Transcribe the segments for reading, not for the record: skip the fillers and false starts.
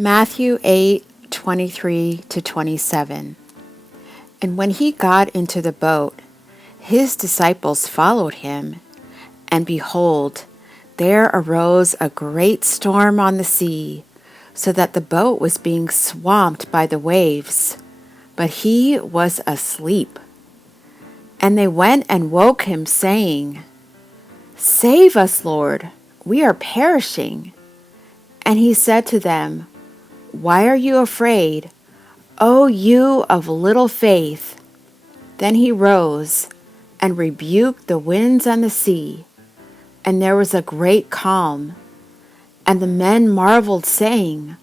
Matthew 8:23 to 27. And when he got into the boat, his disciples followed him, and behold, there arose a great storm on the sea, so that the boat was being swamped by the waves, but he was asleep. And they went and woke him, saying, Save us, Lord, we are perishing. And he said to them, Why are you afraid, O you of little faith? Then he rose and rebuked the winds and the sea, and there was a great calm. And the men marveled, saying,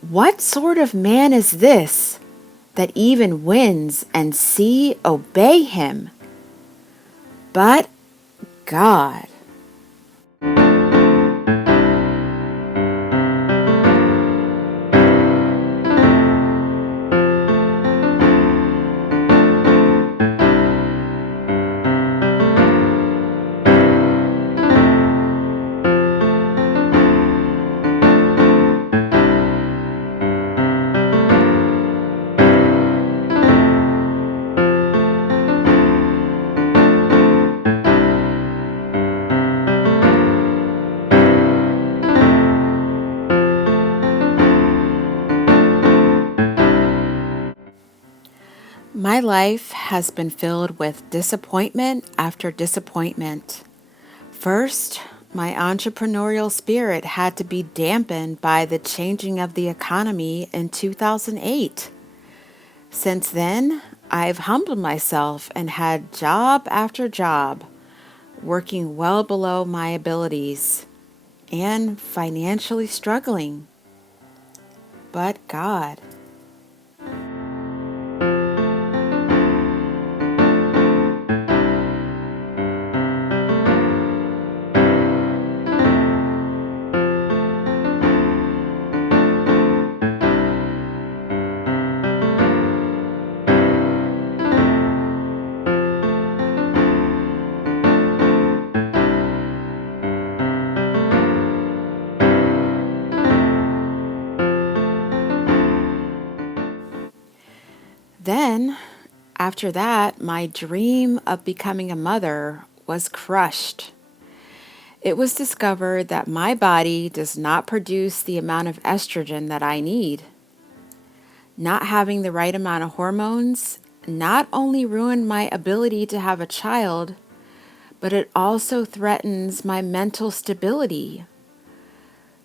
What sort of man is this, that even winds and sea obey him? But God. My life has been filled with disappointment after disappointment. First, my entrepreneurial spirit had to be dampened by the changing of the economy in 2008. Since then, I've humbled myself and had job after job, working well below my abilities and financially struggling. But God. Then, after that, my dream of becoming a mother was crushed. It was discovered that my body does not produce the amount of estrogen that I need. Not having the right amount of hormones not only ruined my ability to have a child, but it also threatens my mental stability.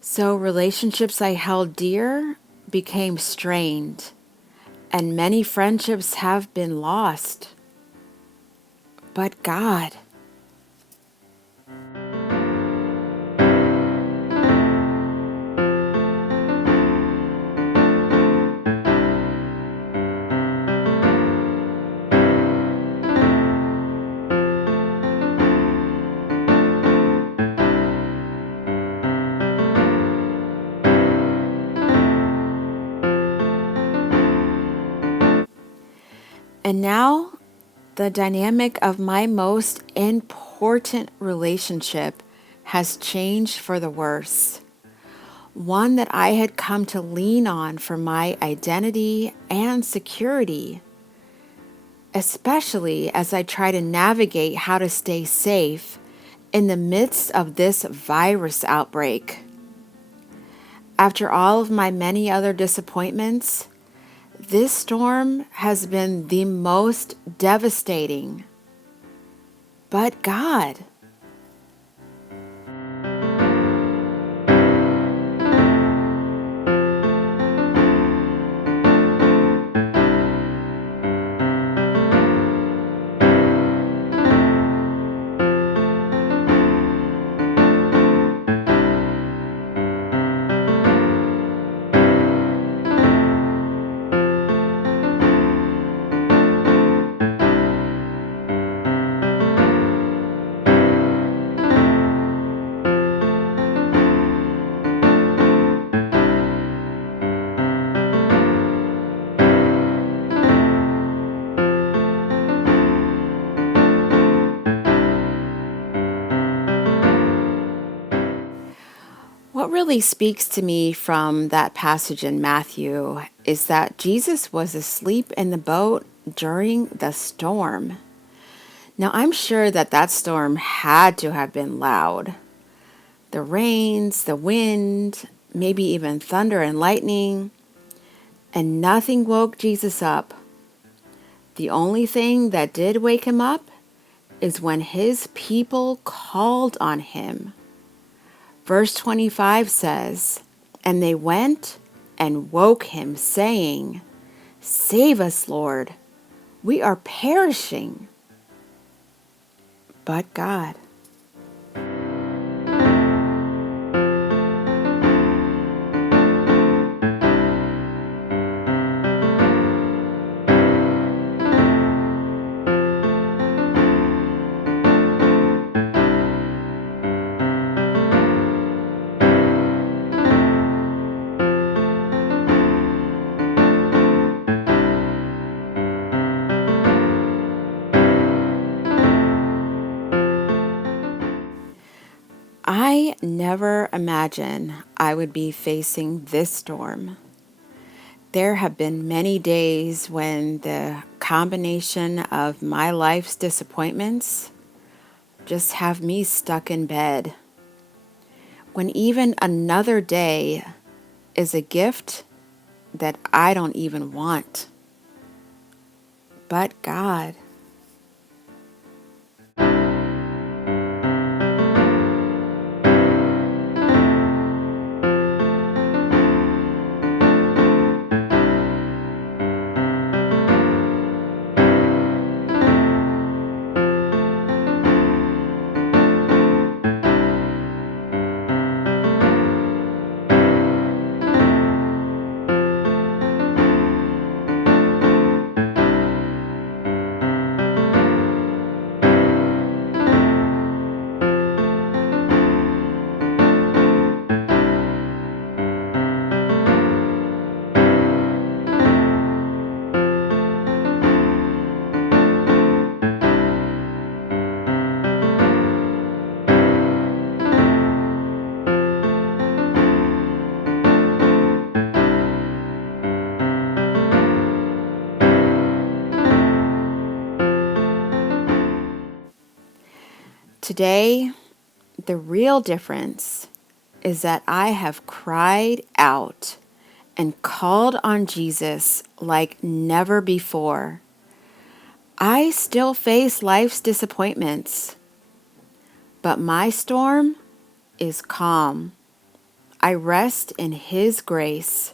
So relationships I held dear became strained, and many friendships have been lost. But God. And now, the dynamic of my most important relationship has changed for the worse. One that I had come to lean on for my identity and security, especially as I try to navigate how to stay safe in the midst of this virus outbreak. After all of my many other disappointments, this storm has been the most devastating. But God. What really speaks to me from that passage in Matthew is that Jesus was asleep in the boat during the storm. Now, I'm sure that that storm had to have been loud. The rains, the wind, maybe even thunder and lightning, and nothing woke Jesus up. The only thing that did wake him up is when his people called on him. Verse 25 says, "And they went and woke him, saying, 'Save us, Lord, we are perishing.'" But God. I never imagined I would be facing this storm. There have been many days when the combination of my life's disappointments just have me stuck in bed. When even another day is a gift that I don't even want. But God. Today, the real difference is that I have cried out and called on Jesus like never before. I still face life's disappointments, but my storm is calm. I rest in His grace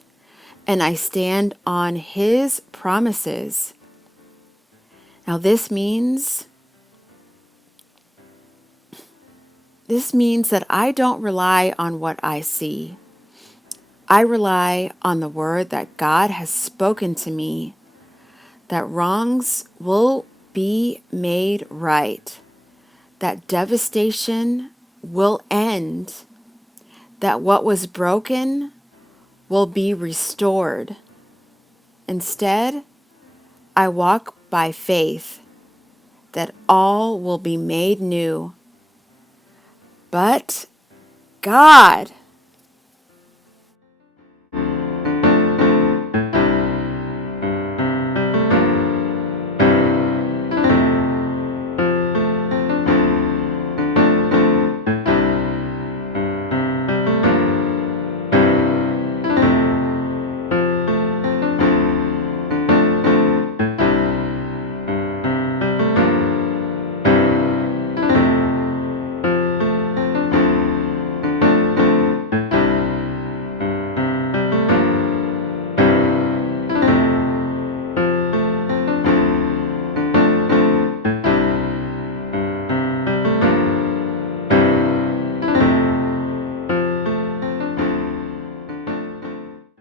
and I stand on His promises. Now, this means that I don't rely on what I see. I rely on the word that God has spoken to me, that wrongs will be made right, that devastation will end, that what was broken will be restored. Instead, I walk by faith that all will be made new. But God